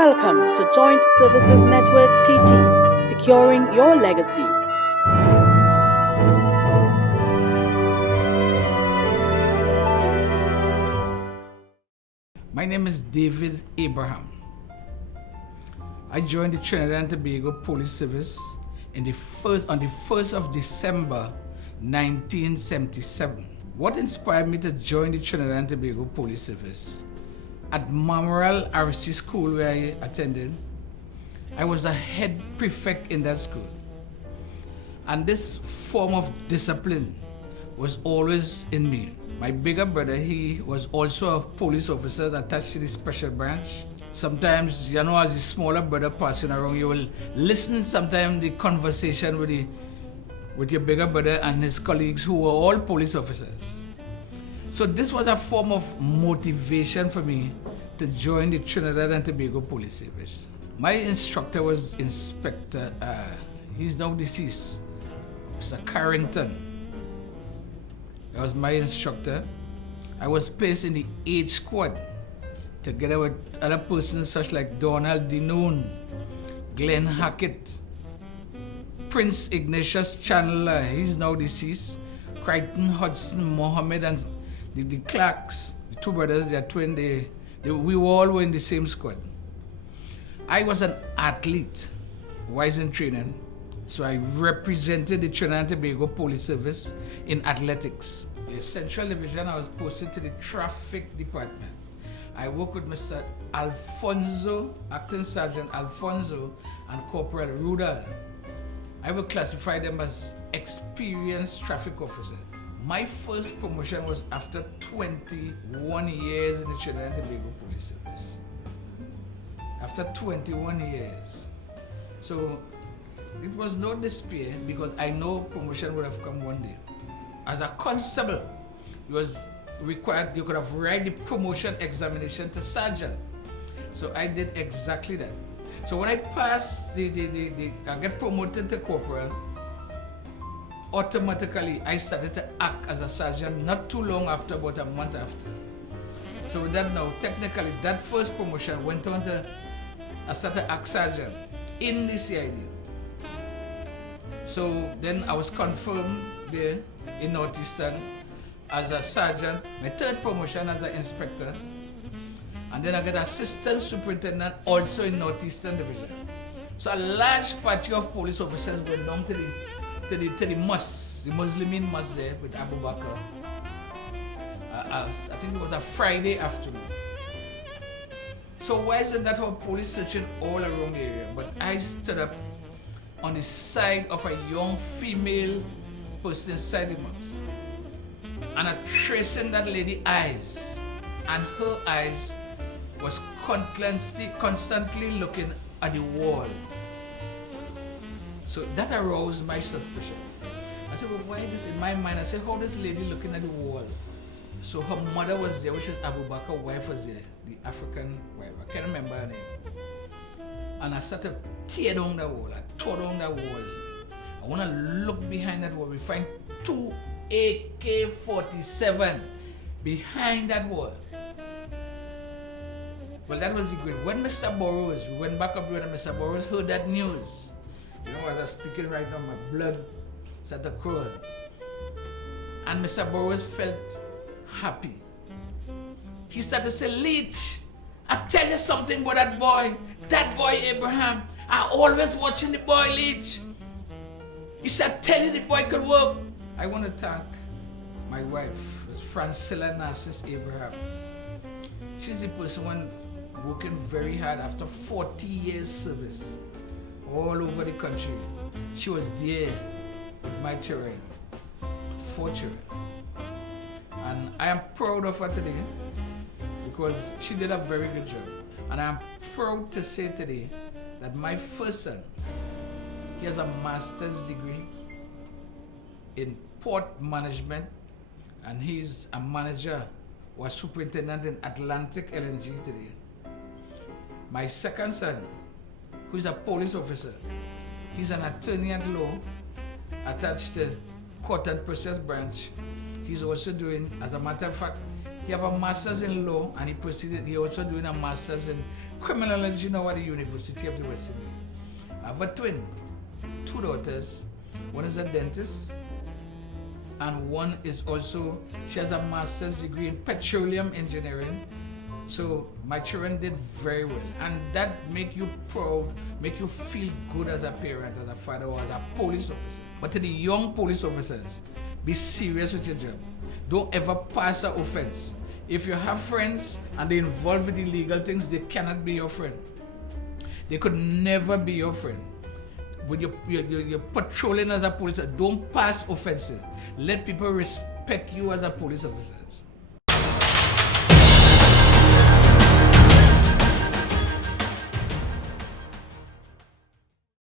Welcome to Joint Services Network TT, securing your legacy. My name is David Abraham. I joined the Trinidad and Tobago Police Service on the 1st of December 1977. What inspired me to join the Trinidad and Tobago Police Service? At Memorial RC School where I attended, I was the head prefect in that school. And this form of discipline was always in me. My bigger brother, he was also a police officer attached to the special branch. Sometimes, as a smaller brother passing around, you will listen sometimes the conversation with your bigger brother and his colleagues who were all police officers. So this was a form of motivation for me to join the Trinidad and Tobago Police Service. My instructor was Inspector, he's now deceased, Mr. Carrington. That was my instructor. I was placed in the 8th squad together with other persons such like Donald Dinoon, Glenn Hackett, Prince Ignatius Chandler, he's now deceased, Crichton Hudson, Mohammed, and the Clarks, the two brothers, they are twin, we all were in the same squad. I was an athlete, wise in training, so I represented the Trinidad and Tobago Police Service in athletics. In Central Division, I was posted to the Traffic Department. I worked with Mr. Alfonso, Acting Sergeant Alfonso, and Corporal Rudal. I would classify them as experienced traffic officers. My first promotion was after 21 years in the Trinidad and Tobago Police Service. After 21 years. So it was no despair because I know promotion would have come one day. As a constable, it was required, you could have write the promotion examination to sergeant. So I did exactly that. So when I passed, I get promoted to corporal, automatically I started to act as a sergeant not too long after, about a month after. So with that now, technically that first promotion went on to, I started to act sergeant in the CID. So then I was confirmed there in Northeastern as a sergeant, my third promotion as an inspector, and then I got assistant superintendent also in Northeastern Division. So a large party of police officers went down to the mosque, the Muslim mosque there with Abu Bakr. I think it was a Friday afternoon. So why isn't that our police searching all around the area? But I stood up on the side of a young female person inside the mosque. And I tracing that lady's eyes, and her eyes was constantly looking at the wall. So that aroused my suspicion. I said, well, why this in my mind? I said, how this lady looking at the wall? So her mother was there, which is Abu Bakr's wife was there, the African wife. I can't remember her name. And I started to tear down that wall. I tore down that wall. I want to look behind that wall. We find 2 AK-47 behind that wall. Well, that was the great. When Mr. Burrows, we went back up there and Mr. Burrows heard that news. As I'm speaking right now, my blood started crawling. And Mr. Burrows felt happy. He started to say, Leach, I tell you something about that boy Abraham. I always watching the boy, Leach. He said, tell you the boy could work. I want to thank my wife, Francilla Narcis Abraham. She's the person working very hard after 40 years service all over the country. She was there with my children, 4 children. And I am proud of her today because she did a very good job. And I am proud to say today that my first son, he has a master's degree in port management, and he's a manager or superintendent in Atlantic LNG today. My second son, who is a police officer, he's an attorney at law attached to Court and Process Branch. He's also doing, as a matter of fact, he have a master's in law, and he also doing a master's in criminology now at the University of the West Indies. I have a twin, 2 daughters. One is a dentist, and one is also, she has a master's degree in petroleum engineering. So my children did very well, and that make you proud, make you feel good as a parent, as a father, or as a police officer. But to the young police officers, be serious with your job. Don't ever pass an offense. If you have friends and they're involved with illegal things, they cannot be your friend. They could never be your friend. When you're patrolling as a police officer, don't pass offenses. Let people respect you as a police officer.